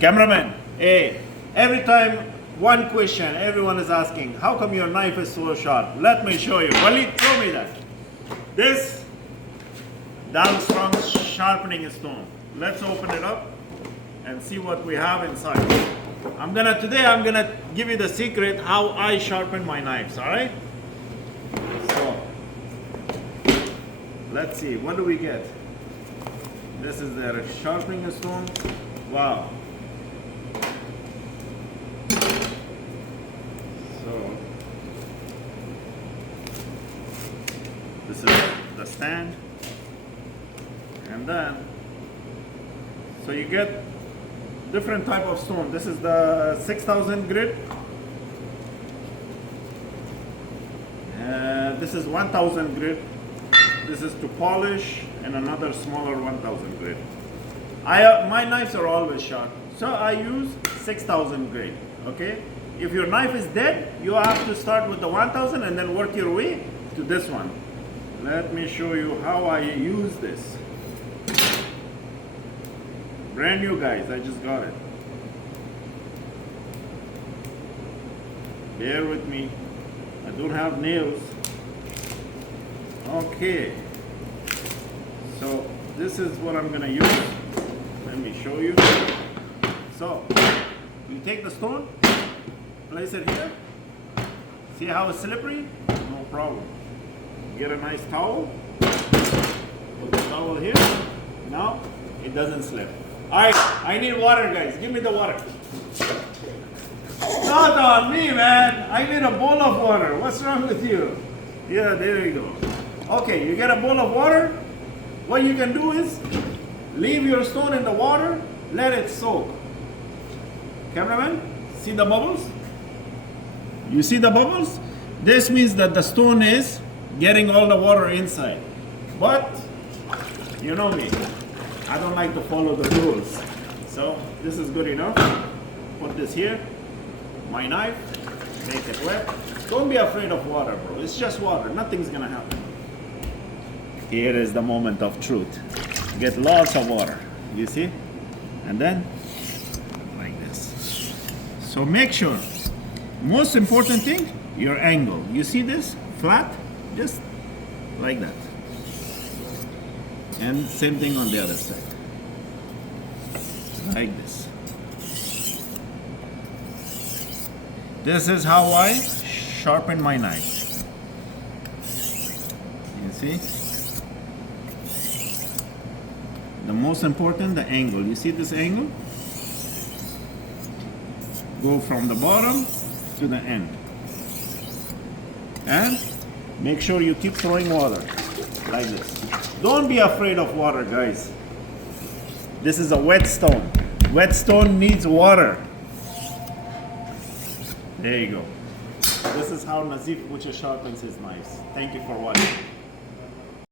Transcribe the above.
Cameraman, hey, every time one question everyone is asking, how come your knife is so sharp? Let me show you. Walid, show me that. This Darmstrong sharpening stone. Let's open it up and see what we have inside. Today I'm gonna give you the secret how I sharpen my knives, alright? So let's see, what do we get? This is their sharpening stone. Wow. So this is the stand. And then, so you get different type of stone. This is the 6000 grit. This is 1000 grit. This is to polish, and another smaller 1000 grit. My knives are always sharp, so I use 6000 grit. Okay. If your knife is dead, you have to start with the 1000 and then work your way to this one. Let me show you how I use this. Brand new, guys, I just got it. Bear with me. I don't have nails. Okay. So this is what I'm gonna use. Let me show you. So you take the stone, place it here. See how it's slippery? No problem. Get a nice towel. Put the towel here. Now it doesn't slip. Alright, I need water, guys. Give me the water. Not on me, man. I need a bowl of water. What's wrong with you? Yeah, there you go. Okay, you get a bowl of water. What you can do is leave your stone in the water, let it soak. Cameraman, see the bubbles? You see the bubbles? This means that the stone is getting all the water inside. But, you know me. I don't like to follow the rules. So this is good enough. Put this here. My knife. Make it wet. Don't be afraid of water, bro. It's just water. Nothing's gonna happen. Here is the moment of truth. Get lots of water. You see? And then like this. So make sure. Most important thing, your angle. You see this? Flat? Just like that. And same thing on the other side. Like this. This is how I sharpen my knife. You see? The most important, the angle. You see this angle? Go from the bottom to the end. And make sure you keep throwing water. Like this. Don't be afraid of water, guys. This is a wet stone. Wet stone needs water. There you go. This is how Nazif Butcher sharpens his knives. Thank you for watching.